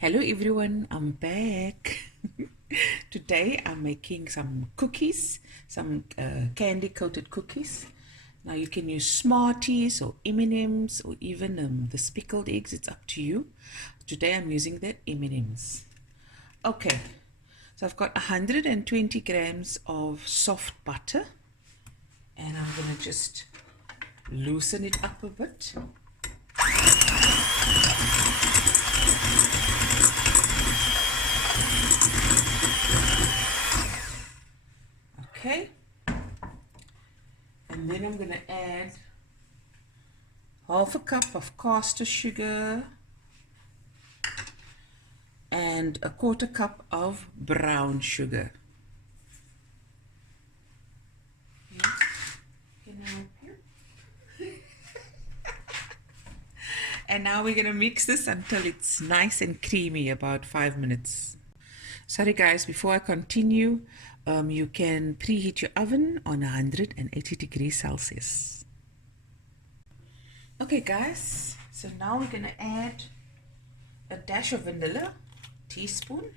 Hello everyone, I'm back. Today I'm making some cookies, some candy coated cookies. Now you can use Smarties or M&Ms or even the speckled eggs, it's up to you. Today I'm using the M&Ms. Okay, so I've got 120 grams of soft butter and I'm going to just loosen it up a bit. Okay, and then I'm going to add half a cup of caster sugar and a quarter cup of brown sugar. And now we're going to mix this until it's nice and creamy, about 5 minutes. Sorry guys, before I continue, you can preheat your oven on 180 degrees Celsius. Okay guys, so now we're going to add a dash of vanilla, teaspoon.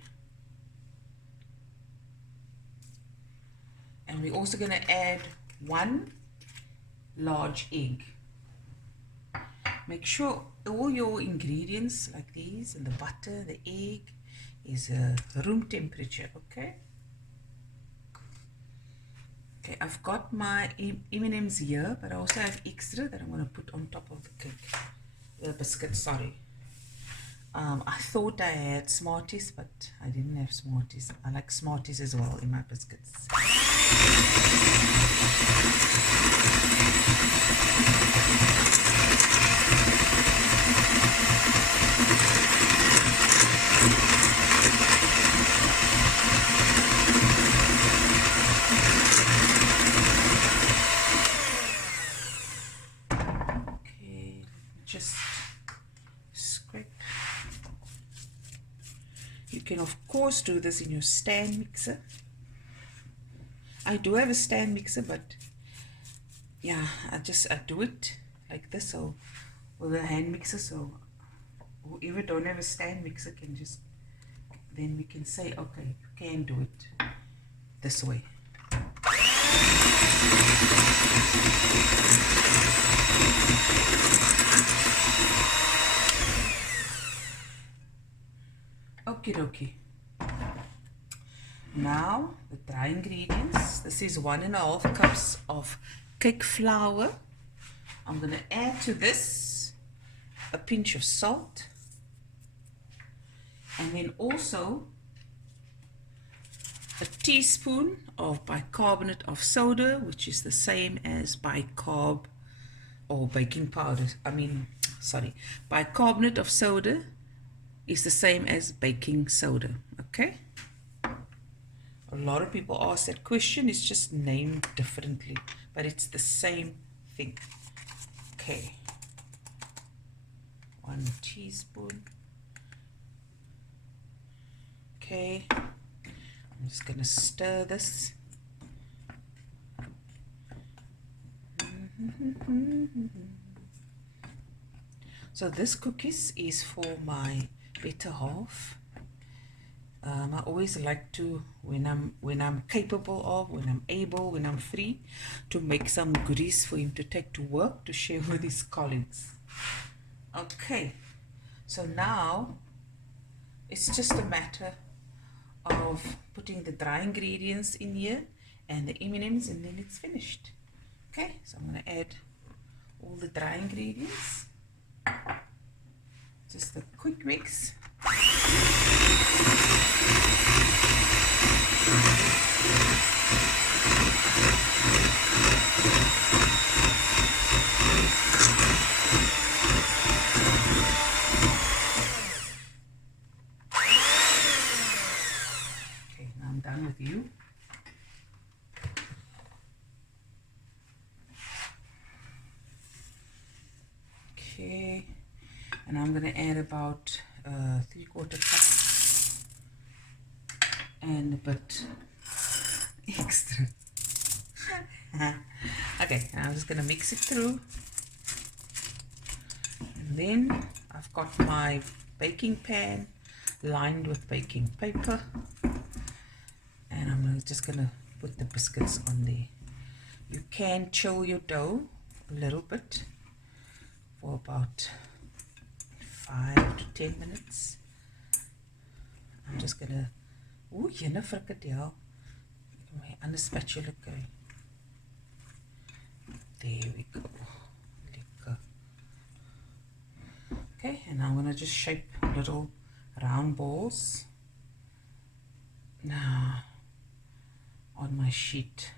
And we're also going to add 1 large egg. Make sure all your ingredients like these and the butter, the egg is room temperature, okay? Okay, I've got my M&Ms here, but I also have extra that I'm going to put on top of the cake, the biscuit, sorry. I thought I had Smarties, but I didn't have Smarties. I like Smarties as well in my biscuits. Just scrape. You can of course do this in your stand mixer. I do have a stand mixer, but yeah, I do it like this, so with a hand mixer, so whoever don't have a stand mixer can just, then we can say, okay, you can do it this way. Okie dokie. Now the dry ingredients. This is 1.5 cups of cake flour. I'm going to add to this a pinch of salt, and then also a teaspoon of bicarbonate of soda, which is the same as bicarb or baking powder. Bicarbonate of soda is the same as baking soda, okay? A lot of people ask that question, it's just named differently, but it's the same thing. Okay, 1 teaspoon. Okay, I'm just gonna stir this. So this cookies is for my better half. I always like to, when I'm capable of, when I'm able, when I'm free, to make some goodies for him to take to work, to share with his colleagues. Okay, so now it's just a matter of putting the dry ingredients in here and the M&Ms, and then it's finished. Okay, so I'm going to add all the dry ingredients. Just a quick mix. Okay, now I'm done with you. Okay, and I'm going to add about 3/4 cup and a bit extra. Okay, I'm just going to mix it through, and then I've got my baking pan. lined with baking paper, and I'm just gonna put the biscuits on there. You can chill your dough a little bit for about 5 to 10 minutes. I'm just gonna, ooh, jyne frikadel. My other spatula going. There we go. Lekker. Okay, and I'm gonna just shape little round balls now on my sheet.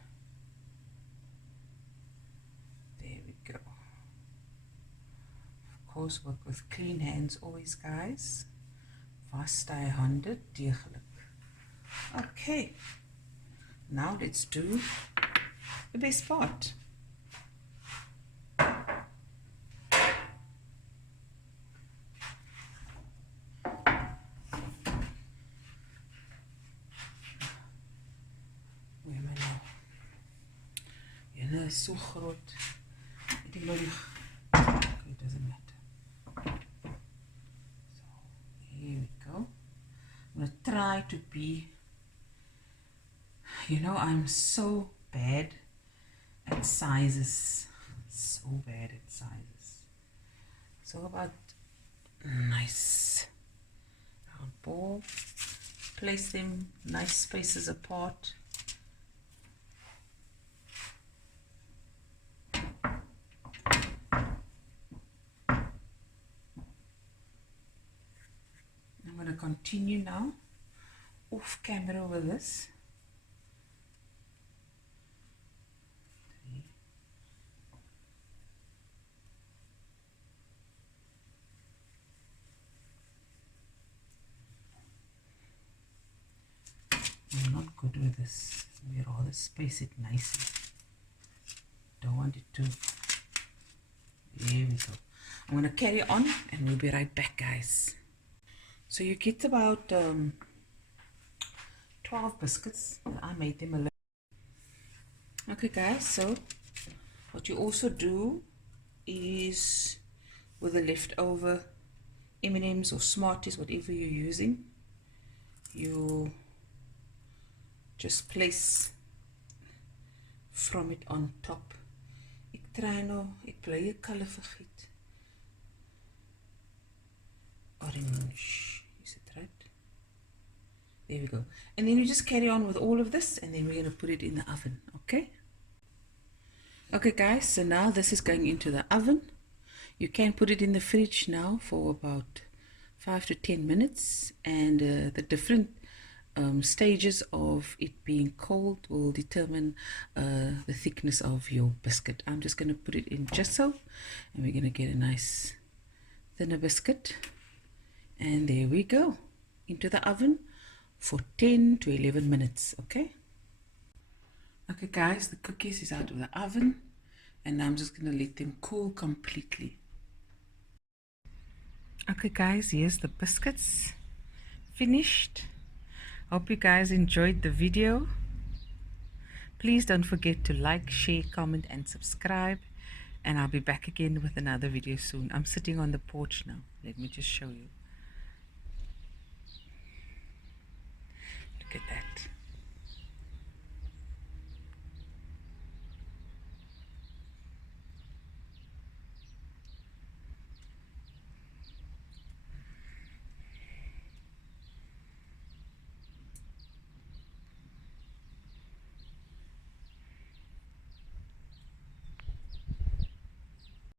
There we go. Of course, work with clean hands always, guys. Vas hy hande deeglik. Okay, now let's do the best part. So groot. Ek dink nou die okay, it doesn't matter. So here we go. I'm gonna try to be, you know, I'm so bad at sizes. So bad at sizes. So about nice round ball. Place them nice spaces apart. I'm going to continue now off camera with this. I'm not good with this. We rather space it nicely. Don't want it to. There we go. I'm going to carry on and we'll be right back, guys. So you get about 12 biscuits. I made them a little. Okay, guys, so what you also do is with the leftover M&Ms or Smarties, whatever you're using, you just place from it on top. Ek try nou, ek bly 'n kleur vergiet. Orange. Is it right? There we go. And then you just carry on with all of this, and then we're going to put it in the oven, okay? Okay, guys, so now this is going into the oven. You can put it in the fridge now for about 5 to 10 minutes, and the different stages of it being cold will determine the thickness of your biscuit. I'm just going to put it in just so, and we're going to get a nice thinner biscuit. And there we go, into the oven for 10 to 11 minutes, okay? Okay, guys, the cookies is out of the oven, and I'm just going to let them cool completely. Okay, guys, here's the biscuits finished. Hope you guys enjoyed the video. Please don't forget to like, share, comment, and subscribe. And I'll be back again with another video soon. I'm sitting on the porch now. Let me just show you. Look at that.